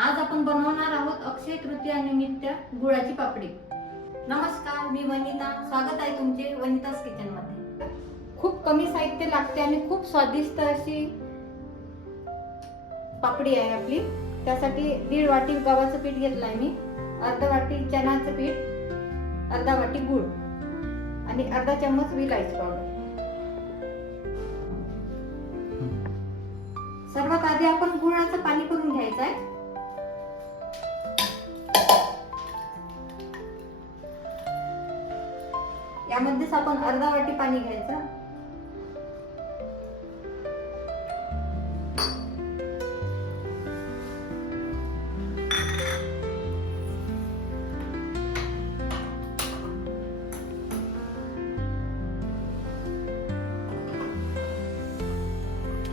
आज आपण बनवणार आहोत अक्षय तृतीया निमित्त गुळाची पापडी। नमस्कार, मी वनिता, स्वागत आहे तुमचे वनितास किचन मध्ये। खूप कमी साहित्य लागते आणि खूप स्वादिष्ट अशी पापडी आहे आपली। त्यासाठी 1.5 वाटी गव्हाचं पीठ घेतलं आहे मी, अर्धा वाटी चण्याचं पीठ, अर्धा वाटी गूळ आणि अर्धा चम्मच विलायची पावडर। सर्वात आधी आपण गुळाचं पाणी करून घ्यायचं आहे। यामध्येच आपण अर्धा वाटी पाणी घ्यायचं।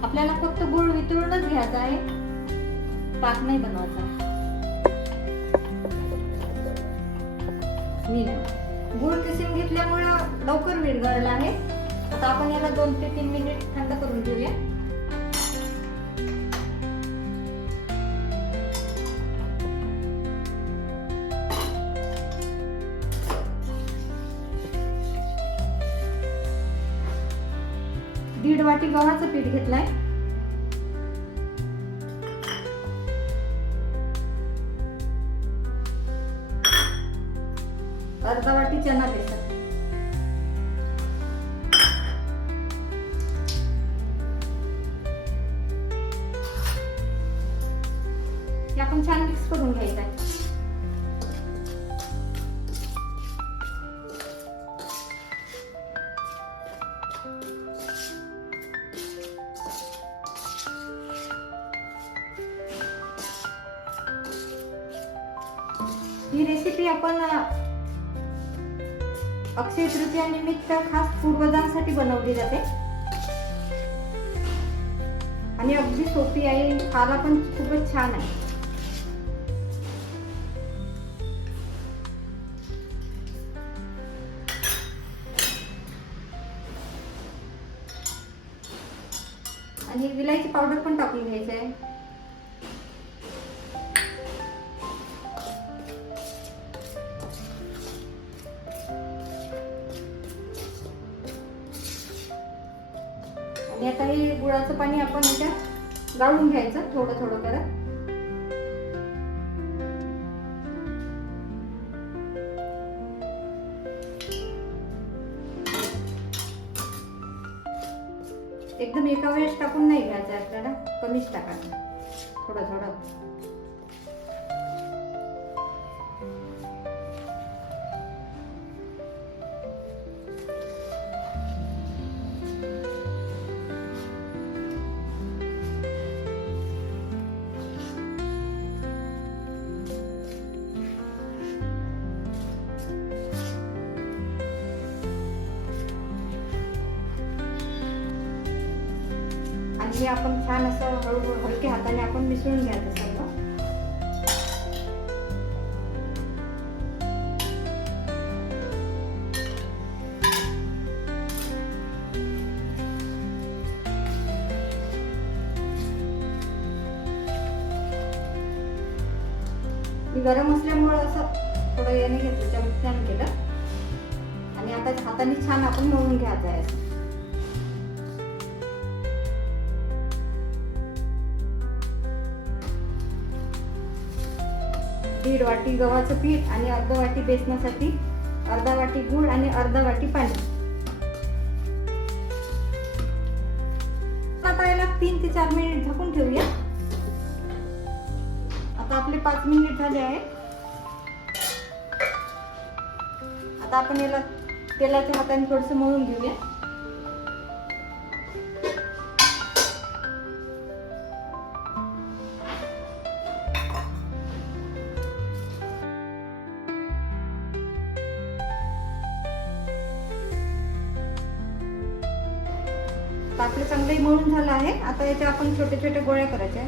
आपल्याला फक्त गूळ वितळूनच घ्यायचा आहे, पाक नाही बनवायचा। मी नाही, गूळ किसून घेतल्यामुळे लवकर विरघळला आहे। आता आपण याला 2 ते 3 मिनिट थंड करून घेऊया। दीड वाटी गव्हाचं पीठ घेतलंय, अर्धा वाटी चना बेसन, हे आपण छान मिक्स करून घ्यायचं आहे। ही रेसिपी आपण अक्षय तृतीया निमित्त खास पूर्वजांसाठी बनवली जाते आणि अगदी सोपी आहे, खायला पण खूपच छान आहे। आणि विलायची पावडर पण टाकून घ्यायची आहे। आणि आता हे गुळाचं पाणी आपण याच्यात गाळून घ्यायचं, थोडं थोडं करत। एकदम एका वेळेस टाकून नाही घ्यायचं, आपल्याला कमीच टाकायचं, थोडं थोडं। हे आपण छान असं हळूहळू हलक्या हाताने आपण मिसळून घ्यायचं सर्व। मी गरम असल्यामुळे असं थोडं याने घेतलं, चमच्याने केलं आणि आता हाताने छान आपण मळून घ्यायचं आहे। 1.5 वाटी गव्हाचं पीठ आणि अर्धा वाटी बेसनासाठी, अर्धा वाटी गूळ आणि अर्धा वाटी पाणी। आता याला 3 ते 4 मिनिट झाकून ठेवूया। आता आपले 5 मिनिट झाले आहे। आता आपण याला तेलाच्या हाताने थोडंसं मळून घेऊया। आपलं चांगलं मळून झालं आहे। आता याच्या आपण छोटे छोटे गोळ्या करायच्या।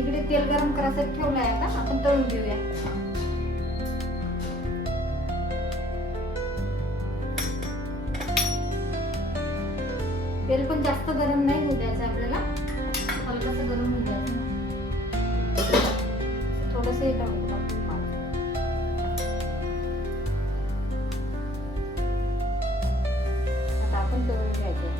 इकडे तेल गरम करायसाठी ठेवलं आहे. आता आपण तळून घेऊया. तेल पण जास्त गरम नाही होऊ द्यायचं आपल्याला, हलकसं गरम होऊ द्यायचं. थोडंसं हे टाकू आपण. आता आपण तळून घ्यायचं.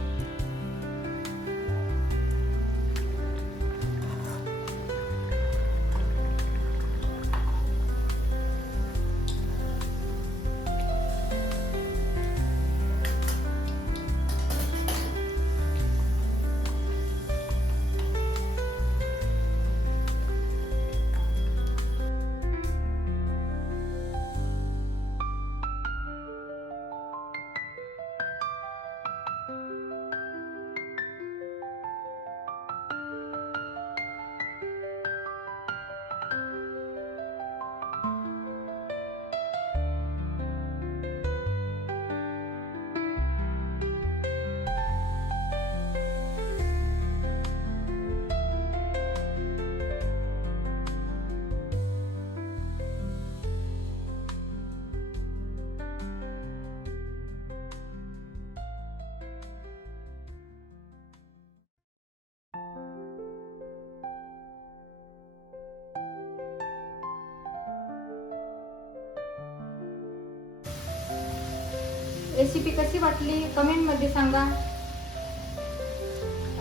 रेसिपी कशी वाटली कमेंटमध्ये सांगा.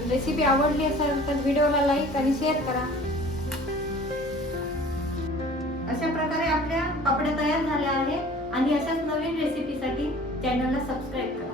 रेसिपी आवडली असेल तर व्हिडिओला लाईक आणि शेअर करा. अशा प्रकारे आपल्या पापड्या तयार झाल्या आहेत आणि अशाच नवीन रेसिपीसाठी चॅनलला सबस्क्राईब करा.